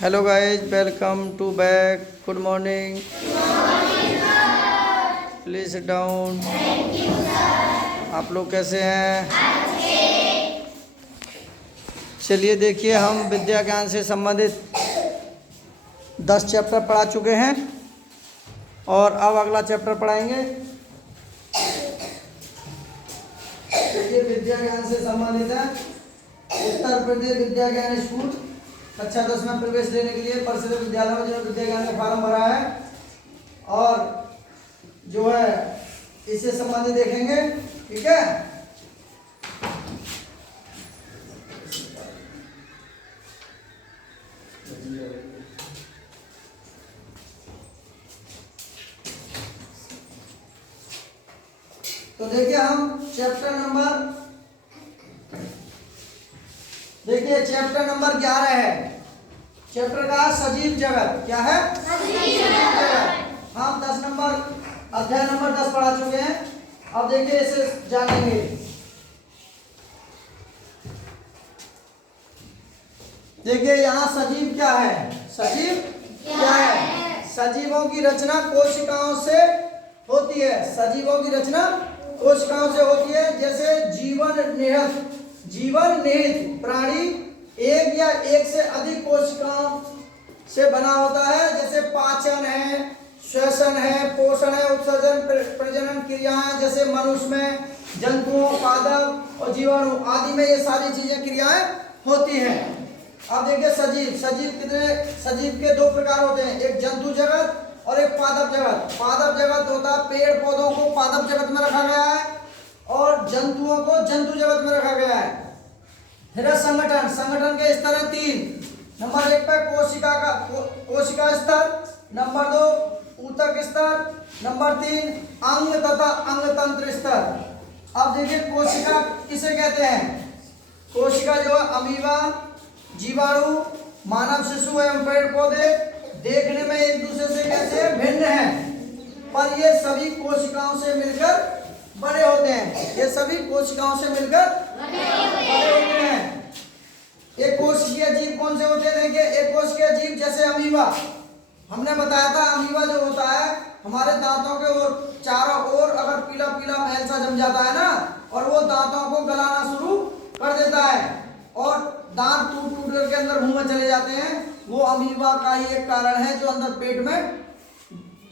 Hello guys, welcome to back. Good morning. Please sit down. आप लोग कैसे हैं? चलिए देखिए, हम विद्या ज्ञान से संबंधित 10 चैप्टर पढ़ा चुके हैं और अब अगला चैप्टर पढ़ाएंगे। ये विद्या ज्ञान से संबंधित है। उत्तर प्रदेश विद्या ज्ञान स्कूल कक्षा 10 में प्रवेश लेने के लिए परिषद विद्यालय में जिन्होंने विद्या ज्ञान का फॉर्म भरा है और जो है इससे संबंधित देखेंगे। ठीक है, तो देखिए हम चैप्टर नंबर 11 है। चैप्टर का सजीव जगत क्या है? सजीव जगत। हम 10 नंबर अध्याय नंबर 10 पढ़ा चुके हैं। अब देखिए इसे जानेंगे। देखिए यहाँ सजीव क्या है? सजीव क्या है? सजीवों की रचना कोशिकाओं से होती है। सजीवों की रचना कोशिकाओं से होती है। जैसे जीवन निहित प्राणी एक या एक से अधिक कोशिकाओं से बना होता है। जैसे पाचन है, श्वसन है, पोषण है, उत्सर्जन, प्रजनन क्रियाएं जैसे मनुष्य में, जंतुओं, पादप और जीवाणु आदि में ये सारी चीजें क्रियाएं होती हैं। अब देखिए सजीव के 2 प्रकार होते हैं, एक जंतु जगत और एक पादप जगत। पादप जगत होता है पेड़ पौधों को पादप जगत में रखा गया है और जंतुओं को जंतु जगत में रखा गया है। फिर संगठन के स्तर है 3। नंबर 1 पे कोशिका स्तर, नंबर 2 ऊतक स्तर, नंबर 3 अंग तथा अंग तंत्र स्तर। अब देखिए कोशिका किसे कहते हैं? कोशिका जो है अमीबा, जीवाणु, मानव शिशु एवं पेड़ पौधे देखने में एक दूसरे से कैसे भिन्न हैं, पर ये सभी कोशिकाओं से मिलकर बड़े होते हैं। ये सभी कोशिकाओं से मिलकर बड़े होते हैं। एक कोशिकीय जीव कौन से होते हैं? देखिए एक कोशिकीय जीव जैसे अमीबा, हमने बताया था अमीबा जो होता है हमारे दांतों के और चारों ओर अगर पीला पीला मैल सा जम जाता है ना, और वो दांतों को गलाना शुरू कर देता है और दांत टूट टूट करके अंदर मुंह में चले जाते हैं। वो अमीबा का ही एक कारण है जो अंदर पेट में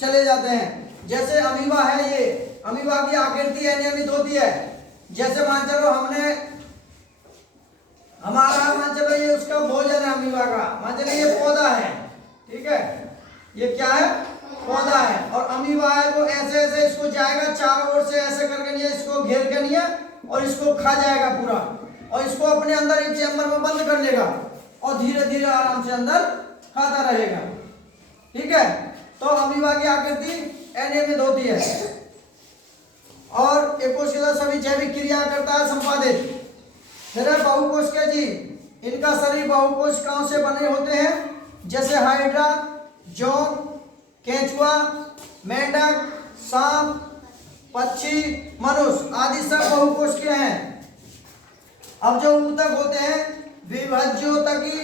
चले जाते हैं। जैसे अमीबा है, ये अमीबा की आकृति अनियमित होती है। जैसे मान चलो हमारा मान चलो ये उसका भोजन है अमीबा का, मान चलो ये पौधा है। ठीक है, ये क्या है? पौधा है। और अमीबा है वो ऐसे ऐसे इसको जाएगा चारों ओर से ऐसे करके नहीं, इसको घेर के नहीं और इसको खा जाएगा पूरा, और इसको अपने अंदर एक चैम्बर में बंद कर लेगा और धीरे धीरे आराम से अंदर खाता रहेगा। ठीक है, तो अमीबा की आकृति अनियमित होती है और एक कोशिका सभी जैविक क्रिया करता है संपादित। फिर है बहुकोशिकीय जीव, इनका शरीर बहुकोशिकाओं से बने होते हैं। जैसे हाइड्रा, जोंक, केंचुआ, मेंढक, सांप, पक्षी, मनुष्य आदि सब बहुकोशिकीय हैं। अब जो ऊतक होते हैं विभाज्योतकी,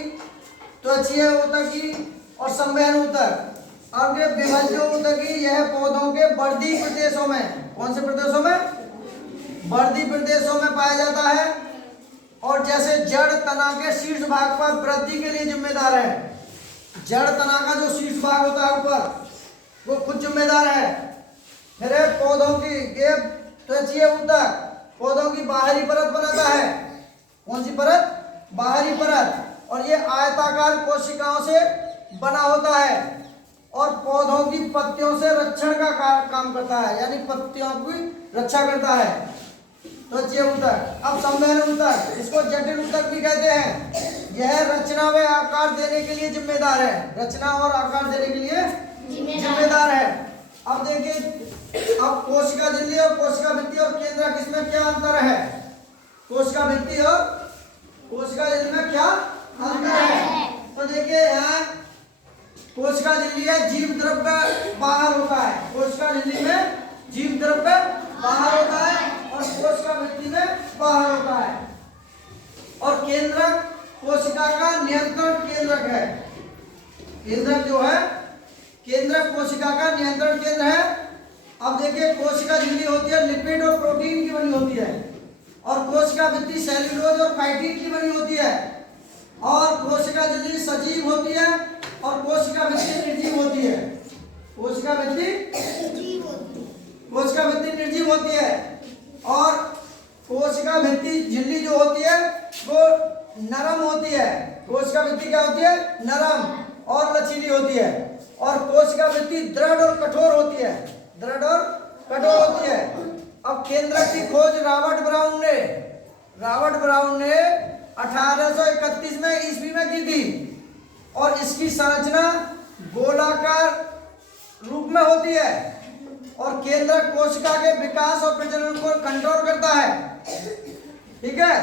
त्वचीय ऊतकी और संवहन ऊतक। अब ये विभाज्योतकी यह पौधों के वर्धी प्रदेशों में, कौन से प्रदेशों में? वर्धी प्रदेशों में पाया जाता है। और जैसे जड़ तना के शीर्ष भाग पर वृद्धि के लिए जिम्मेदार है। जड़ तना का जो शीर्ष भाग होता है ऊपर, वो खुद जिम्मेदार है। फिर पौधों की ये त्वचीय ऊतक पौधों की बाहरी परत बनाता है। कौन सी परत? बाहरी परत। और ये आयताकार कोशिकाओं से बना होता है और पौधों की पत्तियों से रक्षण का काम करता है, यानी पत्तियों की रक्षा करता है। त्वचीय ऊतक। अब संवहन ऊतक, इसको जटिल ऊतक भी कहते हैं। यह रचना व आकार देने के लिए जिम्मेदार है। रचना और आकार देने के लिए जिम्मेदार है। अब देखिए, अब कोशिका झिल्ली और कोशिका भित्ति और केंद्रक, इसमें क्या अंतर है? कोशिका भित्ति और कोशिका झिल्ली में क्या अंतर है? तो देखिए यहाँ कोशिका झिल्ली है, जीव द्रव्य बाहर होता है। कोशिका झिल्ली में जीव द्रव्य बाहर होता है और कोशिका भित्ति में बाहर होता है। और केंद्रक कोशिका का नियंत्रण केंद्रक है। केंद्रक जो है, केंद्रक कोशिका का नियंत्रण केंद्र है। अब देखिए कोशिका झिल्ली होती है लिपिड और प्रोटीन की बनी होती है, और कोशिका भित्ति सेल्यूलोज और काइटिन की बनी होती है, और कोशिका झिल्ली सजीव होती है और कोशिका भित्ति निर्जीव होती है। कोशिका भित्ति निर्जीव होती है, और कोशिका भित्ति झिल्ली जो होती है वो नरम होती है। कोशिका भित्ति क्या होती है? नरम और लचीली होती है, और कोशिका भित्ति दृढ़ और कठोर होती है। दृढ़ और कठोर होती है। अब केंद्रक की खोज रॉबर्ट ब्राउन ने 1831 में ईस्वी में की थी, और इसकी संरचना गोलाकार रूप में होती है, और केंद्रक कोशिका के विकास और प्रजनन को कंट्रोल करता है। ठीक है,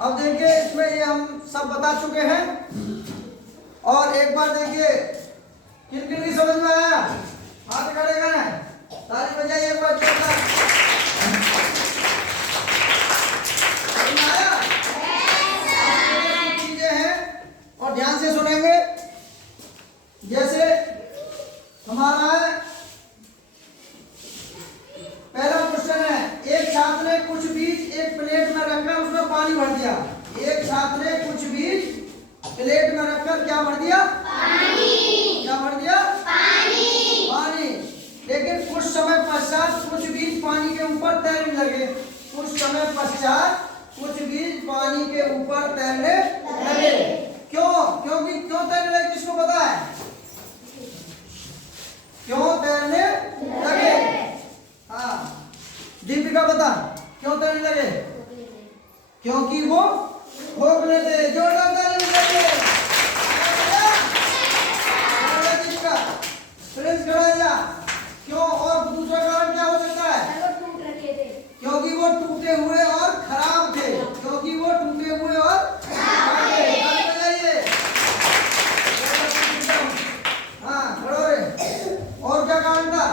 अब देखिए इसमें ये हम सब बता चुके हैं, और एक बार देखिए किन किन की समझ में आया? हाथ खड़े करें, ताली बजाइए एक बार जोरदार। समझ में आया? चीजें हैं और ध्यान से सुनेंगे। जैसे हमारा है पहला क्वेश्चन है, एक छात्र ने कुछ बीज एक प्लेट में रखकर उसमें पानी भर दिया। एक छात्र ने कुछ बीज प्लेट में रखकर क्या भर दिया? पानी। क्या भर दिया? पानी। लेकिन कुछ समय पश्चात कुछ बीज पानी के ऊपर तैरने लगे। कुछ समय पश्चात कुछ बीज पानी के ऊपर तैरने लगे। क्यों? क्योंकि क्यों तैरने लगे? किसको पता है क्यों तैरने लगे? हाँ, दीपिका बता, क्यों तैरने लगे? क्योंकि वो खोखले थे। जोरदार ताली बजाइए। दीपिका प्रिंस खड़ा जा। क्यों? और दूसरा कारण क्या हो सकता है? क्योंकि वो टूटे हुए और खराब थे। क्योंकि वो टूटे हुए और खराब थे। ताली बजाइए। हाँ, खड़ो रे। और क्या कारण था?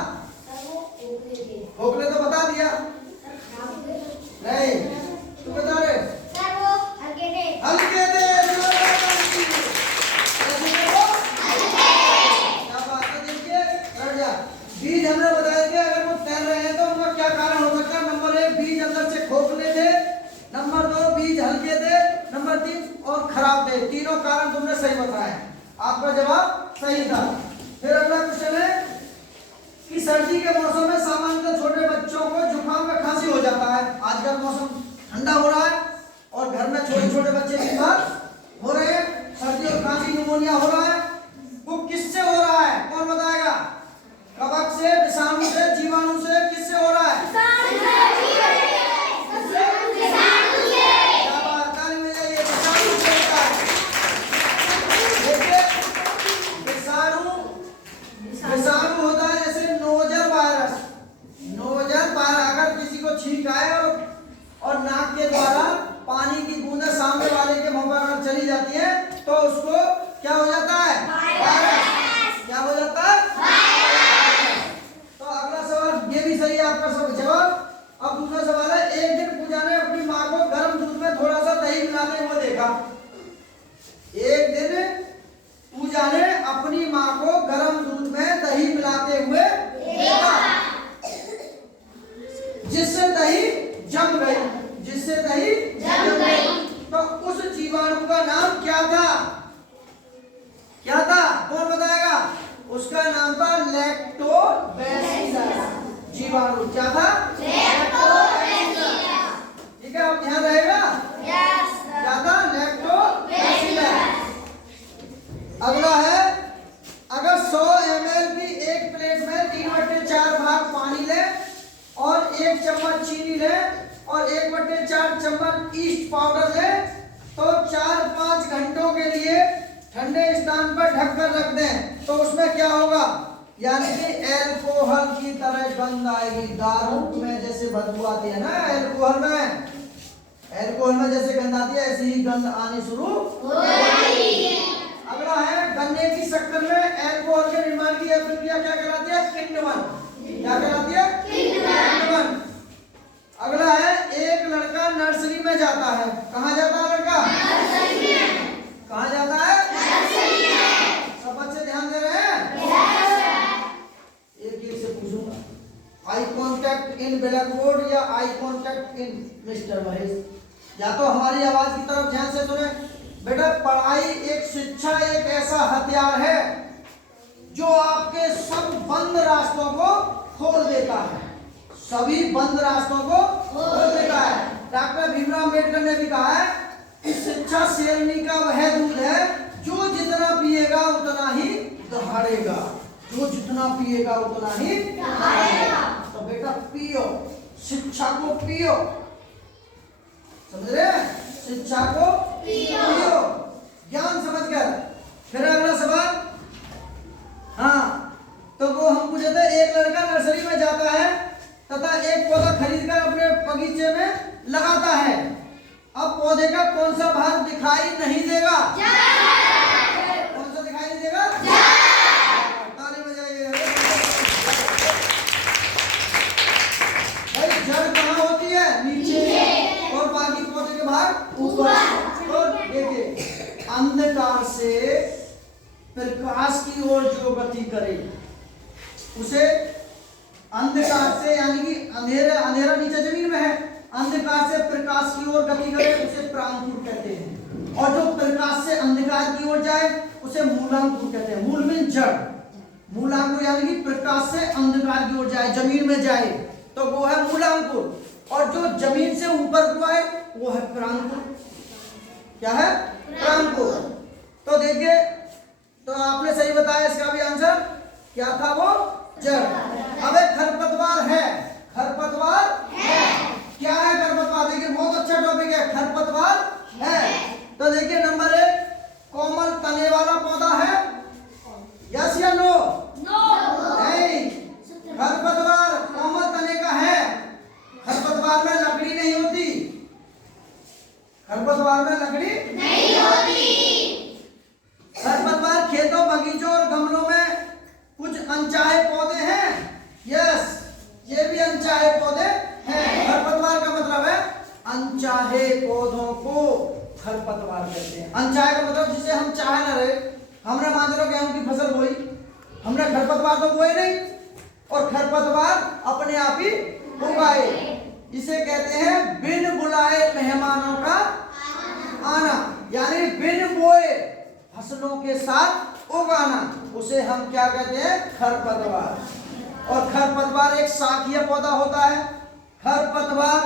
खोखले तो बता दिया। नहीं, तू बता रहे? हल्के थे। क्या बात है? देखिए बैठ जा। बीज हमने बताया कि अगर वो तैर रहे हैं तो उनका क्या कारण हो सकता है? नंबर 1 बीज अंदर से खोखले थे, नंबर 2 बीज हल्के थे, नंबर 3 और खराब थे। तीनों कारण तुमने सही बताया। आपका जवाब सही था। फिर अगला क्वेश्चन है कि सर्दी के मौसम में सामान्यतः छोटे बच्चों को जुकाम या खांसी हो जाता है। आजकल मौसम ठंडा हो रहा है और घर में छोटे छोटे बच्चे बीमार हो रहे हैं। सर्दी और खांसी निमोनिया हो रहा है। वो किससे हो रहा है? कौन बताएगा? कवक से, विषाणु से, जीवाणु से? किससे हो रहा है? विषाणु होता है जैसे नोजल वायरस। नोजल वायरस अगर किसी को छींक आए और नाक के द्वारा पानी की बूंदें सामने वाले के मुंह पर अगर चली जाती है तो उसको क्या हो जाता है? वायरस। क्या हो जाता है? वायरस। तो अगला सवाल ये भी सही है आपका सब जवाब। अब दूसरा सवाल है, एक दिन पूजा ने अपनी माँ को गर्म दूध में थोड़ा सा दही मिलाते हुए देखा। एक दिन पूजा ने अपनी माँ को गर्म दूध में दही मिलाते हुए देखा, जिससे दही जम गई। जिससे दही जम गई। तो उस जीवाणु का नाम क्या था? क्या था? कौन बताएगा? उसका नाम था लैक्टोबैसिलस जीवाणु। क्या था? लैक्टोबैसिलस। ठीक है, अब ध्यान रहेगा। क्या था? लैक्टोबैसिलस। अगला है, अगर 100 ml की एक प्लेट में 3/4 भाग पानी ले और 1 चम्मच चीनी ले और 1/4 चम्मच ईस्ट पाउडर ले तो 4-5 घंटों के लिए ठंडे स्थान पर ढककर रख दें तो उसमें क्या होगा? यानी कि एल्कोहल की तरह गंध आएगी। दारू में जैसे बदबू आती है ना, एल्कोहल में जैसे गंध आती है ऐसी ही गंध आनी शुरू हो जाएगी। अगला है, गन्ने की शक्कर में अल्कोहल के निर्माण की प्रक्रिया क्या कहलाती है? किण्वन। क्या कहलाती है? किण्वन। अगला है, एक लड़का नर्सरी में जाता है। कहाँ जाता है लड़का? नर्सरी में। कहाँ जाता है? नर्सरी में। सब बच्चे इन ब्लैक बोर्ड या आई कॉन्टैक्ट इन मिस्टर महेश। या तो हमारी आवाज की तरफ ध्यान से सुने। बेटा पढ़ाई एक शिक्षा एक ऐसा हथियार है जो आपके सब बंद रास्तों को खोल देता है, सभी बंद रास्तों को खोल देता है। डॉक्टर भीमराव अम्बेडकर ने भी कहा है कि शिक्षा शेरनी का वह दूध है जो जितना पिएगा उतना ही दहाड़ेगा, जो जितना पिएगा उतना ही दहाड़ेगा। तो बेटा पियो, शिक्षा को पियो, समझ रहे? शिक्षा को पियो, ज्ञान समझकर। फिर अगला सवाल, हाँ, तो वो हम पूछे थे, एक लड़का नर्सरी में जाता है तथा एक पौधा खरीदकर अपने बगीचे में लगाता है। अब पौधे का कौन सा भाग दिखाई नहीं देगा? कौन सा दिखाई नहीं देगा? ताली बजाइए। भाई जड़ कहाँ होती है? नीचे, और बाकी पौधे के भाग ऊपर। तो देखिए, अंधकार से प्रकाश की ओर जो गति करे उसे अंधकार से, यानी कि अंधेरा, अंधेरा नीचे जमीन में है, अंधकार से प्रकाश की ओर गति करे उसे प्रांकुर कहते हैं। और जो प्रकाश से अंधकार की ओर जाए उसे मूलांकुर कहते हैं। मूल में जड़, मूलांकुर यानी कि प्रकाश से अंधकार की ओर जाए, जमीन में जाए तो वो है मूलांकुर, और जो जमीन से ऊपर को आए वो है प्रांकुर। क्या है? प्रांकुर। तो देखिए, तो आपने सही बताया, इसका भी आंसर क्या था? वो जड़। अब एक खरपतवार है, खरपतवार है, क्या है खरपतवार? देखिए बहुत अच्छा टॉपिक है, खरपतवार है। तो देखिए नंबर 1, कोमल तने वाला पौधा है, यस या नो? नहीं, खरपतवार कोमल तने का है। खरपतवार में लकड़ी नहीं होती, खरपतवार में लकड़ी नहीं होती। खरपतवार खेतों, बगीचों और गमलों में कुछ अनचाहे पौधे हैं, यस, ये भी अनचाहे पौधे हैं। खरपतवार का मतलब है अनचाहे पौधों को खरपतवार कहते हैं। अनचाहे का मतलब जिसे हम चाहे ना रहे। हमने मान लो गेहूं की फसल बोई, हमने खरपतवार तो बोए नहीं, और खरपतवार अपने आप ही उगाए। इसे कहते हैं बिन बुलाए मेहमानों का आना, यानी बिन बोए फसलों के साथ उगाना, उसे हम क्या कहते हैं? खरपतवार। और खरपतवार एक शाखीय पौधा होता है, खरपतवार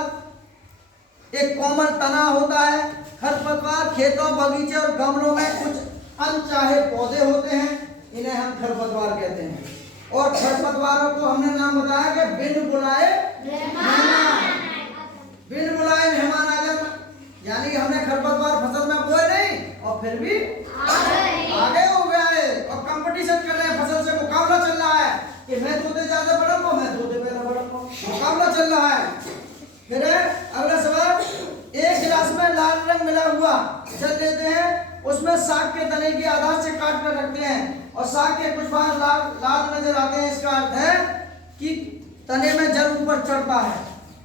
एक कोमल तना होता है। खरपतवार खेतों, बगीचे और गमलों में कुछ अनचाहे पौधे होते हैं, इन्हें हम खरपतवार कहते हैं। और खरपतवारों को हमने नाम बताया कि बिन बुलाए मेहमान, बिन बुलाए मेहमान आ जाना, यानी कि हमने खरपतवार फसल में बोए नहीं और फिर भी आगे हो गया है, और कंपटीशन कर रहे हैं, फसल से मुकाबला चल रहा है कि मैं दूध ज्यादा बड़ा, मैं दूध पहला बड़ा, मुकाबला चल रहा है। फिर अगला सवाल, एक गिलास में लाल रंग मिला हुआ जल लेते हैं, उसमें साग के तने की आधार से काट कर रखते हैं और साग के कुछ भाग लाल लाल नजर आते हैं। इसका अर्थ है कि तने में जल ऊपर चढ़ता है,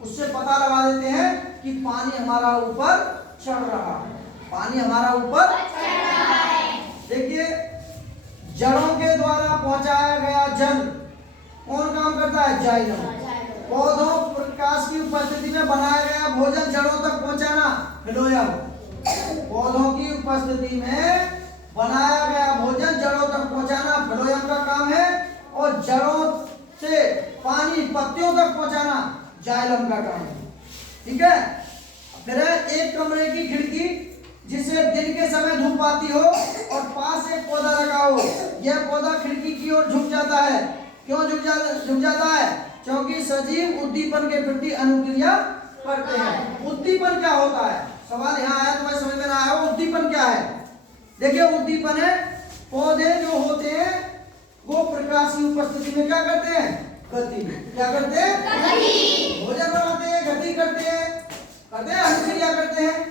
उससे पता लगा देते हैं कि पानी हमारा ऊपर चढ़ रहा है, पानी हमारा ऊपर चढ़ रहा है। देखिए, जड़ों के द्वारा पहुंचाया गया जल कौन काम करता है? जाइलम। पौधों, प्रकाश की उपस्थिति में बनाया गया भोजन जड़ों तक पहुंचाना, फिलोयम। पौधों की उपस्थिति में बनाया गया भोजन जड़ों तक पहुंचाना फिलोयम का काम है, और जड़ों से पानी पत्तियों तक पहुंचाना जाइलम का काम है। ठीक है। फिर एक कमरे की खिड़की जिसे दिन के समय धूप आती हो और पास एक पौधा लगा हो, यह पौधा खिड़की की ओर झुक जाता है। क्यों झुक जाता है? क्योंकि सजीव उद्दीपन के प्रति अनुक्रिया करते हैं। उद्दीपन क्या होता है? सवाल यहाँ आया, तुम्हें समझ में ना आया हो उद्दीपन क्या है? देखिए, उद्दीपन है पौधे जो होते हैं वो प्रकाश की उपस्थिति में क्या करते हैं? गति। क्या करते हैं? गति। भोजन बनाते हैं, गति करते हैं, अनुक्रिया करते हैं।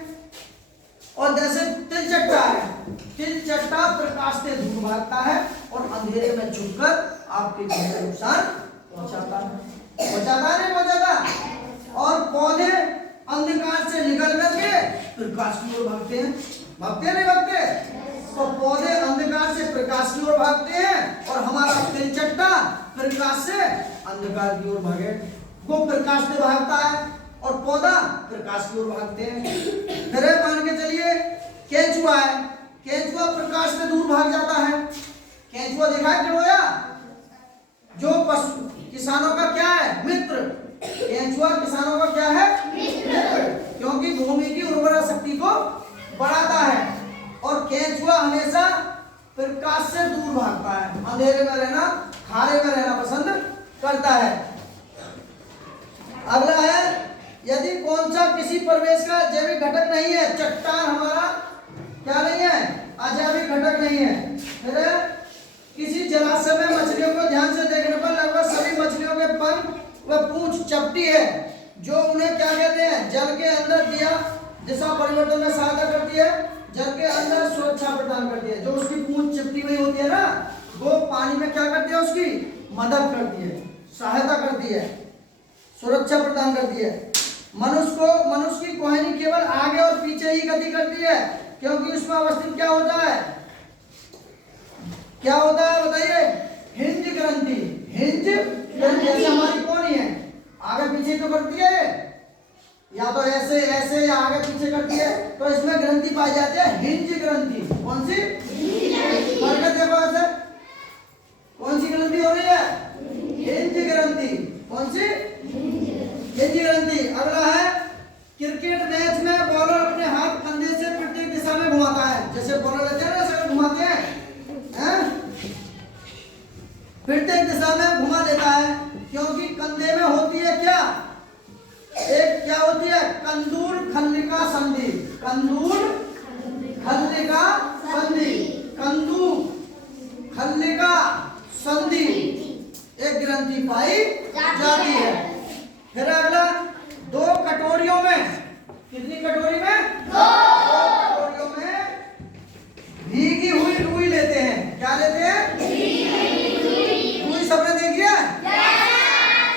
और जैसे तिलचट्टा है, तिलचट्टा प्रकाश से दूर भागता है और अंधेरे में झुककर आपके जीवन को नुकसान पहुंचाता है, नहीं पहुंचाता। और पौधे अंधकार से निकल करके प्रकाश की ओर भागते हैं, नहीं भागते? तो पौधे अंधकार से प्रकाश की ओर भागते हैं और हमारा तिलचट्टा प्रकाश से अंधकार की ओर भागे। वो प्रकाश से भागता है और पौधा प्रकाश की ओर भागते हैं। फिर मान के चलिए केंचुआ है, केंचुआ प्रकाश से दूर भाग जाता है। केंचुआ देखा है टेढ़ोया, जो पशु किसानों का क्या है? मित्र। केंचुआ किसानों का क्या है? मित्र, क्योंकि भूमि की उर्वरा शक्ति को बढ़ाता है। और केंचुआ हमेशा प्रकाश से दूर भागता है, अंधेरे में रहना, खारे में रहना पसंद करता है। अगला है, यदि कौन सा किसी परिवेश का जैविक घटक नहीं है, चट्टान हमारा क्या नहीं है? अजैविक घटक नहीं है। फिर किसी जलाशय में मछलियों को ध्यान से देखने पर लगभग सभी मछलियों के पंख व पूंछ चपटी है, जो उन्हें क्या कहते हैं? जल के अंदर दिशा परिवर्तन में सहायता करती है, जल के अंदर सुरक्षा प्रदान करती है। जो उसकी पूंछ चपटी हुई होती है ना, वो पानी में क्या करती है? उसकी मदद करती है, सहायता करती है, सुरक्षा प्रदान करती है। मनुष्य की कोहनी केवल आगे और पीछे ही गति करती है, क्योंकि उसमें अवस्थित क्या होता है? क्या होता है बताइए? हिंज ग्रंथि। हिंज ग्रंथि ऐसे हमारी कोहनी है, आगे पीछे तो करती है, या तो ऐसे ऐसे या आगे पीछे करती है, तो इसमें ग्रंथि पाई जाती है हिंज ग्रंथि। कौन सी? बरकत देखो ऐसे, कौन सी ग्रंथि हो रही है? हिंज ग्रंथि। कौन सी? हिंज ग्रंथि। अगला है, क्रिकेट मैच में बॉलर अपने हाथ कंधे से प्रत्येक दिशा में घुमाता है। जैसे बॉलर रहते हैं ना, ऐसे घुमाते हैं, प्रत्येक दिशा में घुमा देता है, क्योंकि कंधे में होती है क्या? एक क्या होती है? कंदूल खल्लिका संधि। कंदूल खल्लिका संधि, कंदू खल्लिका संधि एक ग्रंथि पाई जाती है। फिर अगला, दो कटोरियों में, कितनी कटोरी में? दो कटोरियों में भीगी हुई रुई लेते हैं। क्या लेते हैं? रुई सबने देखी है?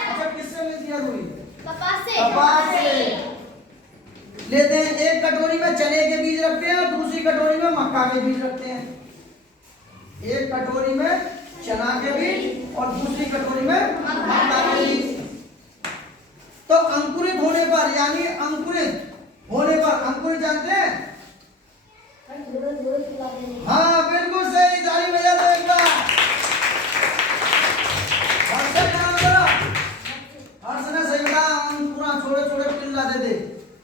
अच्छा, किससे मिलती है रुई? कपास से लेते हैं। एक कटोरी में चने के बीज रखते हैं और दूसरी कटोरी में मक्का के बीज रखते हैं। एक कटोरी में चना के बीज और दूसरी कटोरी में मक्का के बीज। तो अंकुरित होने पर, यानी अंकुरित होने पर, अंकुरित जानते हैं? हाँ बिल्कुल सही, ताली बजा दो एक बार। हर्ष ने सही बताया, अंकुरण छोटे छोटे किल्ला दे दे।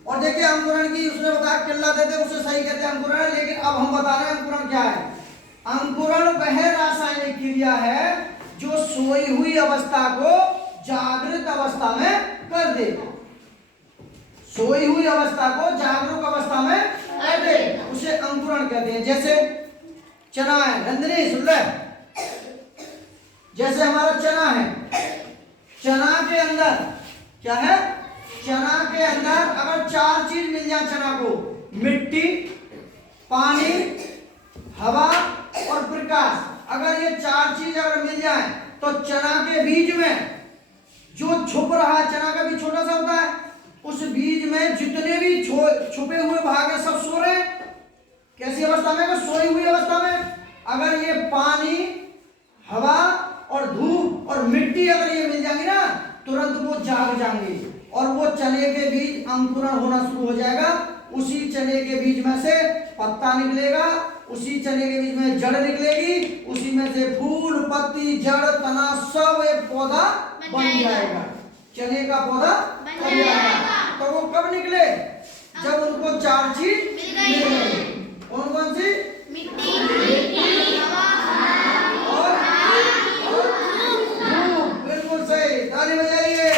और देखिए अंकुरण की उसने बताया किल्ला दे दे, उसे सही कहते हैं अंकुरण। लेकिन अब हम बता रहे हैं अंकुरण क्या है। अंकुरण वह रासायनिक क्रिया है जो सोई हुई अवस्था को जागृत अवस्था में कर दे। सोई हुई अवस्था को जागरूक अवस्था में कर दे, उसे अंकुरण कहते हैं। जैसे चना है, नंदिनी सुन ले, जैसे हमारा चना है, चना के अंदर क्या है? चना के अंदर अगर चार चीज मिल जाए चना को, मिट्टी, पानी, हवा और प्रकाश, अगर ये चार चीज अगर मिल जाए तो चना के बीज में जो छुप रहा है, चना का बीज छोटा सा होता है, उस बीज में जितने भी छुपे हुए भाग है सब सो रहे हैं। कैसी अवस्था में? सोई हुई अवस्था में। अगर ये पानी, हवा और धूप और मिट्टी अगर ये मिल जाएंगी ना, तुरंत वो जाग जाएंगे और वो चने के बीज अंकुरण होना शुरू हो जाएगा। उसी चने के बीज में से पत्ता निकलेगा, उसी चने के बीज में जड़ निकलेगी, उसी में से फूल, पत्ती, जड़, तना सब एक पौधा बन जाएगा। चने का पौधा बन जाएगा। तो वो कब निकले? जब उनको चार चीज मिल गई। कौन कौन सी? मिट्टी, हवा और धूप। बिल्कुल सही, ताली बजाइए।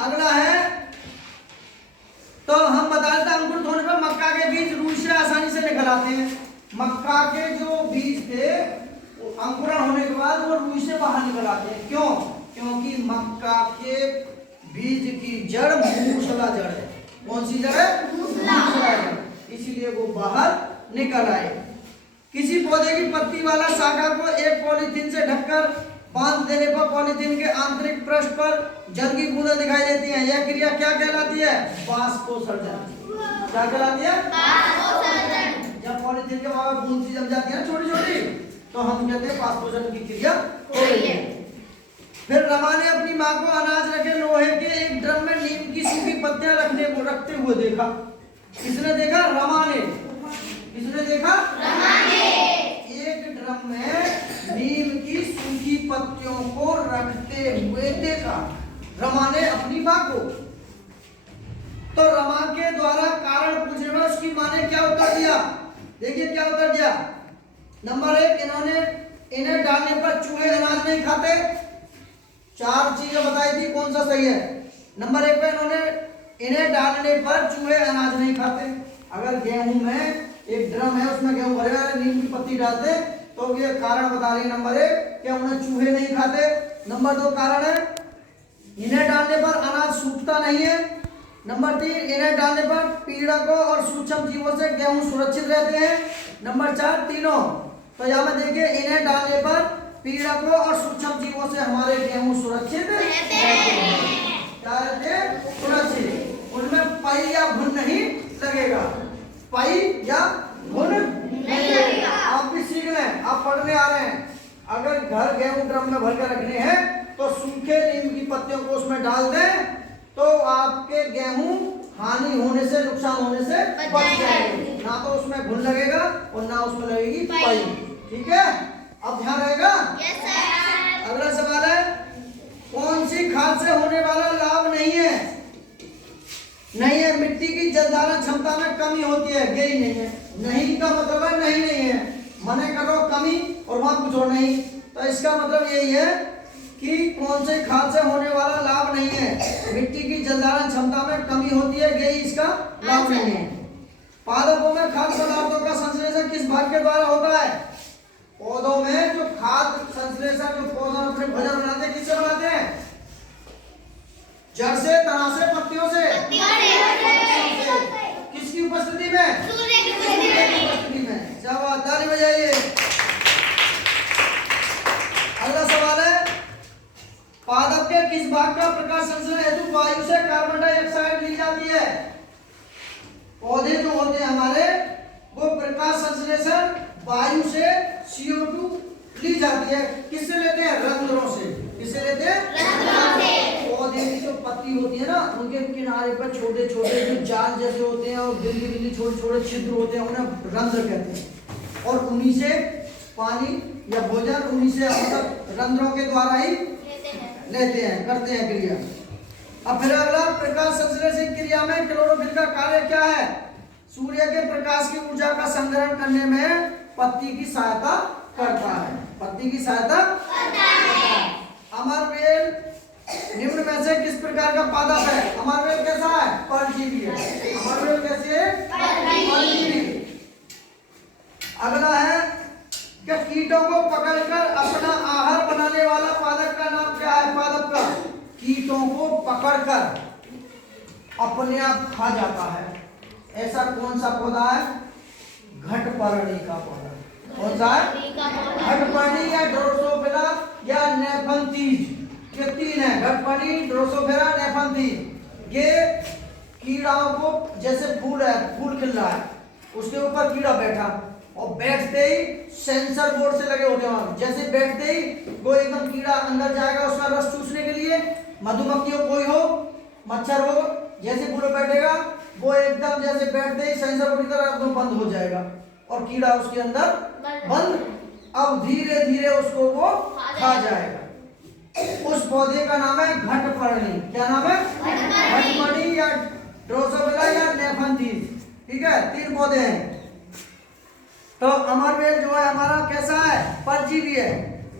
अगला है, तो हम बता देते हैं अंकुरित होने पर मक्का के बीज रूई से आसानी से निकल आते हैं। मक्का के जो बीज थे अंकुरण होने के बाद वो रूई से बाहर निकल आते हैं। क्यों? क्योंकि मक्का के बीज की जड़ मूसला जड़ है। कौन सी जड़ है? मूसला जड़, इसीलिए वो बाहर निकल आए। किसी पौधे की पत्ती वाला शाखा को एक पॉलीथीन से ढककर बांध देने पर पॉलीथीन के आंतरिक पृष्ठ पर जल की बूंदें दिखाई देती हैं। यह क्रिया क्या कहलाती है? वाष्पोत्सर्जन। क्या कहलाती है? वाष्पोत्सर्जन। जब पॉलीथीन के बाहर बूंद सी जम जाती है ना छोटी छोटी, तो हम कहते हैं वाष्पोत्सर्जन की क्रिया हो रही है। फिर रमा ने अपनी माँ को अनाज रखे लोहे के एक ड्रम में नीम की सूखी पत्तियां रखते हुए देखा। किसने देखा? रमा ने। किसने देखा? रमा ने। एक ड्रम में नीम की सूखी पत्तियों को रखते हुए देखा रमा ने अपनी माँ को। तो रमा के द्वारा कारण पूछने में उसकी माँ ने क्या उत्तर दिया? देखिए क्या उत्तर दिया। नंबर 1, इन्हें डालने पर चूहे अनाज नहीं खाते। 4 चीजें बताई थी, कौन सा सही है? नंबर 1 पे इन्हें डालने पर चूहे अनाज नहीं खाते। अगर गेहूं में एक ड्रम है, उसमें गेहूं भरे हुए नीम की पत्ती डालते तो ये कारण बता रही है नंबर 1 कि उन्हें चूहे नहीं खाते। नंबर 2 कारण है इन्हें डालने पर अनाज सूखता नहीं है। नंबर 3, इन्हें डालने पर पीड़कों और सूक्ष्म जीवों से गेहूं सुरक्षित रहते हैं। नंबर 4, तीनों। तो यहाँ में देखिए इन्हें डालने पर पीड़कों और सूक्ष्म जीवों से हमारे गेहूं सुरक्षित रहते हैं। क्या रहते हैं? सुरक्षित। उनमें पाई या घुन नहीं लगेगा। पाई या घुन नहीं लगेगा। आप भी सीख लें, आप पढ़ने आ रहे हैं। अगर घर गेहूं ड्रम में भर कर रखने हैं तो सूखे नीम की पत्तियों को उसमें डाल दें तो आपके गेहूं हानि होने से, नुकसान होने से बच जाएंगे। ना तो उसमें घुन लगेगा और ना उसमें लगेगी पाई। ठीक है, अब ध्यान रहेगा। अगला सवाल है, कौन सी खाद से होने वाला लाभ नहीं है? नहीं है, मिट्टी की जलधारण क्षमता में कमी होती है। यही नहीं है। नहीं का मतलब है नहीं नहीं है। मने करो कमी और वहां कुछ और नहीं। तो इसका मतलब यही है कि कौन से खाद से होने वाला लाभ नहीं है? मिट्टी की जलधारण क्षमता में कमी होती है, यही इसका लाभ नहीं है। पादपों में खाद्य पदार्थों का संश्लेषण किस भाग के द्वारा होता है? पौधों में जो खाद्य संश्लेषण, जो पौधा अपने भोजन बनाते हैं, किससे बनाते हैं? जड़ से, तना से, पत्तियों से? किसकी उपस्थिति में? सूर्य की उपस्थिति में। क्या ताली बजाइए। अगला सवाल है, पादप के किस भाग का प्रकाश संश्लेषण हेतु वायु से कार्बन डाइऑक्साइड ली जाती है? पौधे जो होते हैं हमारे, वो प्रकाश संश्लेषण वायु से CO2 ली जाती है। किससे लेते हैं? रंध्रों से। किससे लेते हैं? रंध्रों से। पौधे की जो पत्ती होती है ना, उनके किनारे पर छोटे छोटे जो जाल जैसे होते हैं और बिंदी बिंदी छोटे छोटे छिद्र होते हैं, उन्हें रंध्र कहते हैं। और उन्हीं से पानी या भोजन, उन्हीं से मतलब रंध्रों के द्वारा ही लेते हैं, करते हैं क्रिया। अब फिर अगला, प्रकाश संश्लेषण क्रिया में क्लोरोफिल का कार्य क्या है? सूर्य के प्रकाश की ऊर्जा का संग्रहण करने में पत्ती की सहायता करता है। पत्ती की सहायता करता है। अमरवेल निम्न में से किस प्रकार का पादप है? अमरवेल कैसा है? परजीवी है। अमरवेल कैसे है? परजीवी। अगला है कि कीटों को पकड़कर अपना आहार बनाने वाला पादप का नाम क्या है? पादप का कीटों को पकड़कर अपने आप खा जाता है, ऐसा कौन सा पौधा है? घटपर्णी का पौधा। कौन सा है? घटपर्णी या ड्रोसोफिला या नेफंथीज। ये 3 है, घटपर्णी, ड्रोसोफिला, नेफंथीज। ये कीड़ाओं को, जैसे फूल है, फूल खिल रहा है, उसके ऊपर कीड़ा बैठा और बैठते ही सेंसर बोर्ड से लगे होते हैं। जैसे बैठते ही वो एकदम कीड़ा अंदर जाएगा उसका रस चूसने के लिए। मधुमक्खी हो, कोई हो, मच्छर हो, जैसे पूरा बैठेगा वो एकदम जैसे बैठते ही सेंसर बोर्ड की तरह एकदम बंद हो जाएगा और कीड़ा उसके अंदर बंद। अब धीरे धीरे उसको वो खा जाएगा। उस पौधे का नाम है घटपर्णी। क्या नाम है? घटपर्णी या ड्रोसोफिला या नेफंथीज। ठीक है, 3 पौधे हैं। तो अमरवेल जो है हमारा कैसा है? परजीवी है।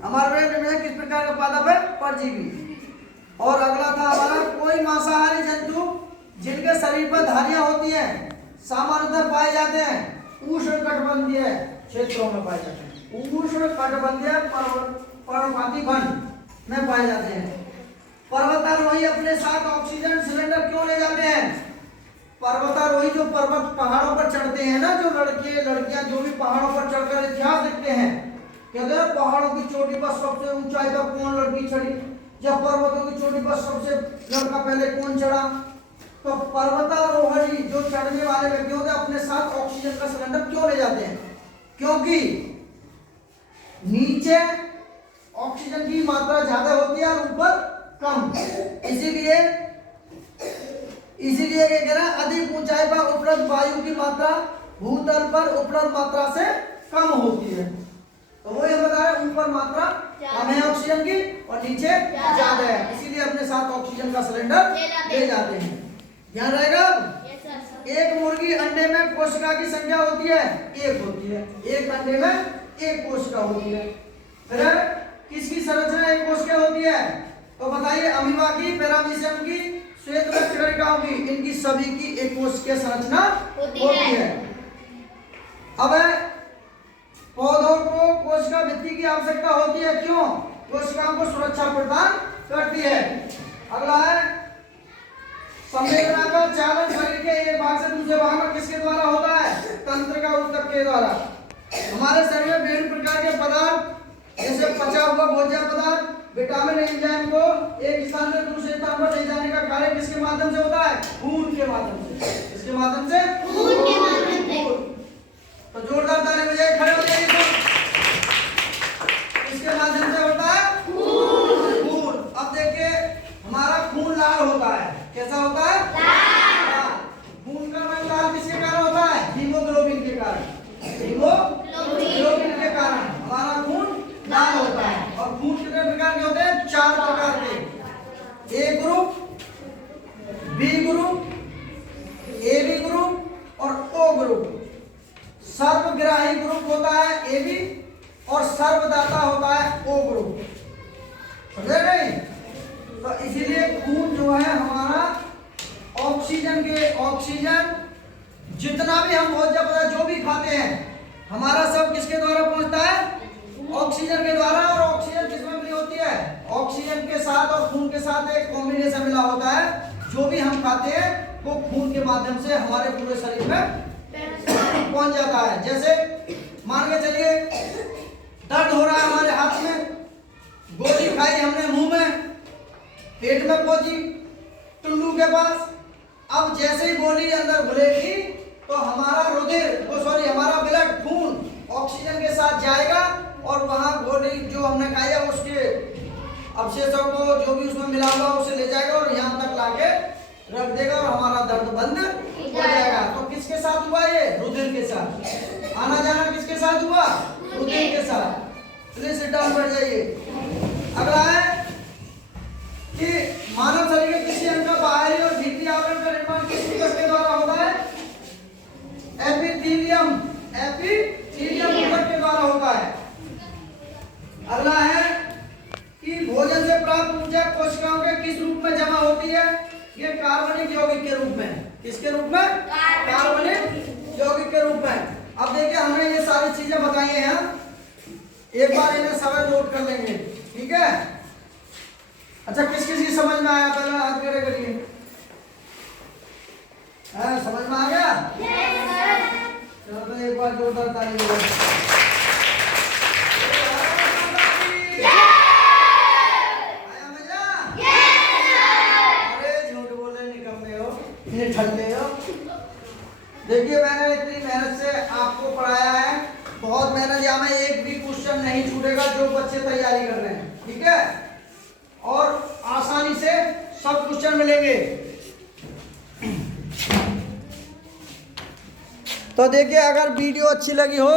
अमरवेल में किस प्रकार का पादप है? परजीवी। और अगला था हमारा, कोई मांसाहारी जंतु जिनके शरीर पर धारियां होती हैं सामान्यतः पाए जाते हैं उष्णकटिबंधीय क्षेत्रों में पाए जाते हैं। उष्णकटिबंधीय पर्वतीय खंड में पाए जाते हैं। पर्वतारोही अपने साथ ऑक्सीजन सिलेंडर क्यों ले जाते हैं? पर्वतारोही जो पर्वत पहाड़ों पर चढ़ते हैं ना, जो लड़के लड़कियां जो भी पहाड़ों पर चढ़कर इतिहास लिखते हैं, कहते हैं पहाड़ों की चोटी पर सबसे ऊंचाई पर कौन लड़की चढ़ी, या पर्वतों की चोटी पर सबसे लड़का पहले कौन चढ़ा। तो पर्वतारोही जो चढ़ने वाले व्यक्ति होते हैं अपने साथ ऑक्सीजन का सिलेंडर क्यों ले जाते हैं? क्योंकि नीचे ऑक्सीजन की मात्रा ज्यादा होती है और ऊपर कम। इसीलिए क्या कह रहा है, अधिक ऊंचाई पर उपलब्ध वायु की मात्रा भूतल पर उपलब्ध मात्रा से कम होती है। तो वो ये बता रहे ऊपर मात्रा कम है ऑक्सीजन की और नीचे ज्यादा है, इसीलिए अपने साथ ऑक्सीजन का सिलेंडर ले जाते हैं। ध्यान रहेगा। एक मुर्गी अंडे में कोशिका की संख्या होती है, एक होती है। एक अंडे में एक कोशिका होती है। फिर किसकी संरचना एक कोशिका होती है? तो बताइए, अमीबा की, पैरामीशियम की, श्वेत रक्तकणिकाओं की, इनकी सभी की एक कोशिकीय संरचना होती है। अब पौधों को कोशिका भित्ति की आवश्यकता होती है, क्यों? कोशिकाओं को सुरक्षा प्रदान करती है। अगला है, संवेदना का चालन शरीर के एक भाग से दूसरे भाग में किसके द्वारा होता है? तंत्रिका ऊतक के द्वारा। हमारे शरीर में विभिन्न प्रकार के पदार्थ जैसे पचा हुआ भोज्य पदार्थ, विटामिन, एंजाइम को एक स्थान से दूसरे स्थान पर ले जाने का कार्य किसके माध्यम से होता है? खून के माध्यम से। किसके माध्यम से? खून के माध्यम से। तो जोरदार ताली बजाइए, खड़े हो जाइए। किसके माध्यम से होता है? खून। अब देखिए, हमारा खून लाल होता है। कैसा होता है? लाल। खून का रंग लाल किसके कारण होता है? हीमोग्लोबिन के कारण। हीमोग्लोबिन के कारण हमारा खून लाल होता है। और खून कितने प्रकार के होते हैं? 4 प्रकार के। A group, B group, AB group और ओ ग्रुप। सर्वग्राही ग्रुप होता है एबी और सर्वदाता होता है ओ ग्रुप। समझे नहीं? तो इसीलिए खून जो है हमारा ऑक्सीजन जितना भी हम भोज्य पदार्थ जो भी खाते हैं, हमारा सब किसके द्वारा पहुंचता है? ऑक्सीजन के द्वारा। और ऑक्सीजन किसमें मिली होती है? ऑक्सीजन के साथ और खून के साथ एक कॉम्बिनेशन मिला होता है। जो भी हम खाते हैं वो खून के माध्यम से हमारे पूरे शरीर में पहुंच जाता है। जैसे मान के चलिए, दर्द हो रहा है हमारे हाथ में, गोली खाई हमने मुंह में, पेट में पहुंची, टुल्लू के पास। अब जैसे ही गोली अंदर घुलेगी तो हमारा हमारा ब्लड, खून ऑक्सीजन के साथ जाएगा और वहां गोली जो हमने खाई है उसके अवशेषों को, जो भी उसमें मिला हुआ उसे ले जाएगा और यहाँ तक लाके रख देगा और हमारा दर्द बंद हो जाएगा। तो किसके साथ हुआ ये? रुधिर के साथ। आना जाना किसके साथ हुआ? रुधिर के साथ। प्लीज सिट डाउन, बैठ जाइए। अगला है कि मानव शरीर के किसी अंग का बाहरी और भीतरी आवरण का निर्माण किस ऊतक के द्वारा होता है? एपिथेलियम ऊतक के द्वारा होता है। अगला है कि भोजन से प्राप्त ऊर्जा कोशिकाओं के किस रूप में जमा होती है? ये कार्बनिक यौगिक के रूप में। किसके रूप में? कार्बनिक यौगिक के रूप में। अब देखिए, हमने ये सारी चीजें बताई हैं, एक बार इन्हें समझ नोट कर लेंगे, ठीक है? अच्छा, किस किस की समझ में आया? पहले हाथ खड़े करिए। समझ में आ गया? चलो तो एक बार जोरदार ताली बजाइए। आया मजा? अरे झूठ बोले निकम्मे हो, इतने ठंडे हो। देखिए, मैंने इतनी मेहनत से आपको पढ़ाया है, बहुत मेहनत। यहाँ में एक भी क्वेश्चन नहीं छूटेगा जो बच्चे तैयारी कर रहे हैं, ठीक है? और आसानी से सब क्वेश्चन मिलेंगे। तो देखिए, अगर वीडियो अच्छी लगी हो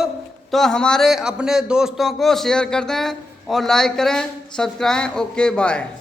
तो हमारे अपने दोस्तों को शेयर कर दें और लाइक करें, सब्सक्राइब। Okay, bye.